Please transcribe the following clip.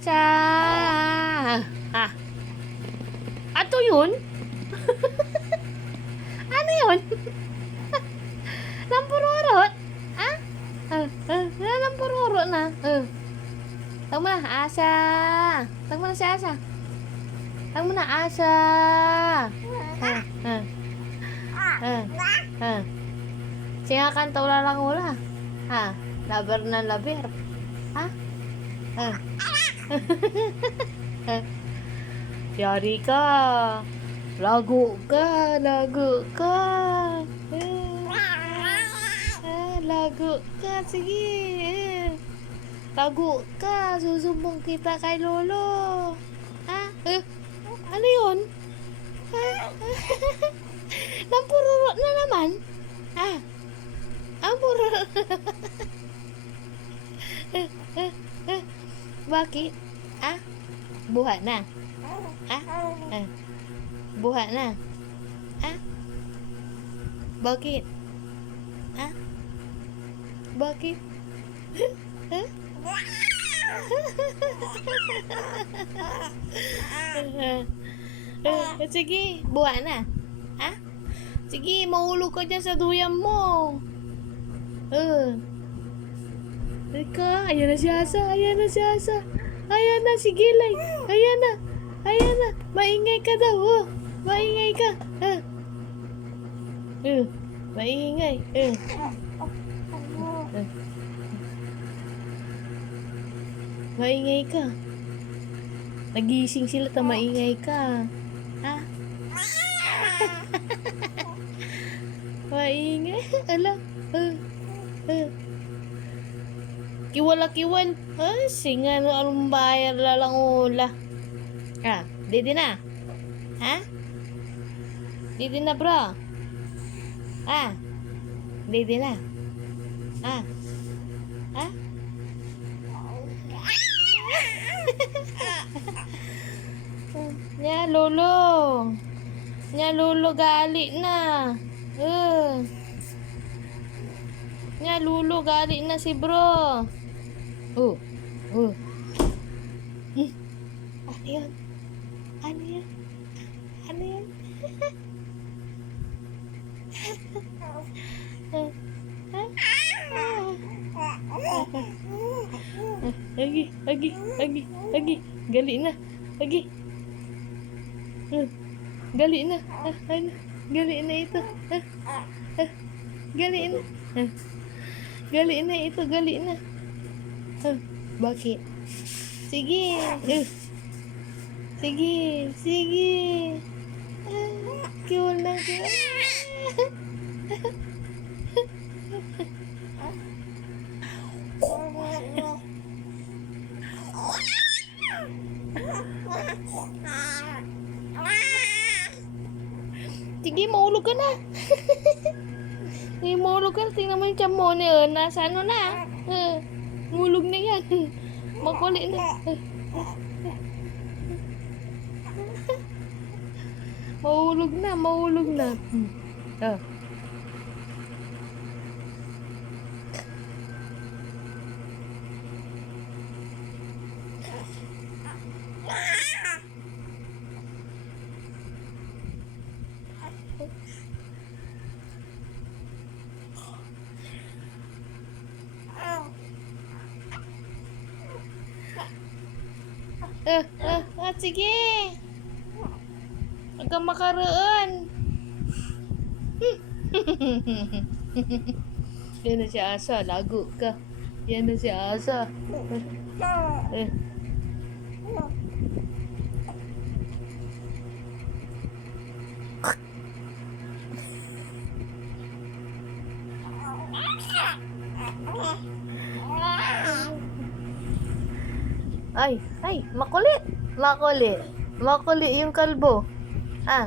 Cha! Ah. Ato yun? Ano yun? Lampururot? Ah? Lampururot na. Tawag mo na, Asa. Tawag mo na si Asa. Tawag mo na, Asa. Singa kanta wala lang wala. Ha? Laber na laber. Ha? Yari ka. Lago ka. Lago ka. Lago ka. Sige. Lago ka. Susumbong kita kay Lolo. Ha? Ano yun? Ha? Nampururot na naman? Ha? Ang pururot. Bakit? Ah? Buha na? Ah? Buha na? Ah? Bakit? Ah? Bakit? Sige, buha na. Ah? Sige, mahulog ka dyan sa duyam mo. Ika, ayan na si Asa, ayan na si Asa. Ayan na si Gilay, ayan na. Ayan na, maingay ka daw, oh. Maingay ka. Maingay. Maingay ka. Nagising sila ta maingay ka. Ha? Maingay. Ala. Kiwala-kiwan. Ay, singa no anong bayar lalang ula. Ah, didi na. Ha? Didi na, bro. Ah. Didi na. Ah. Ha? Nya lolo. Nya lolo gali na. Nya lolo gali na si bro. Ano yun? Ano yun? Ano yun? Agi. Gali na. Agi. Gali na. Gali na ito. Gali na. Gali na ito. Gali na. Bakit? Sige. Sige. Kiwal na. Sige, maulog ka na. Maulog ka na. Tingnan mo yung tiyan mo. Nasa ano na. Mulog na yan. Makuli na. Mahulog na. Sige. Huwag kang makaroon. Yan na si Asa. Lago ka. Yan na si Asa. Ay, makulit. Makulit yung kalbo. Ah.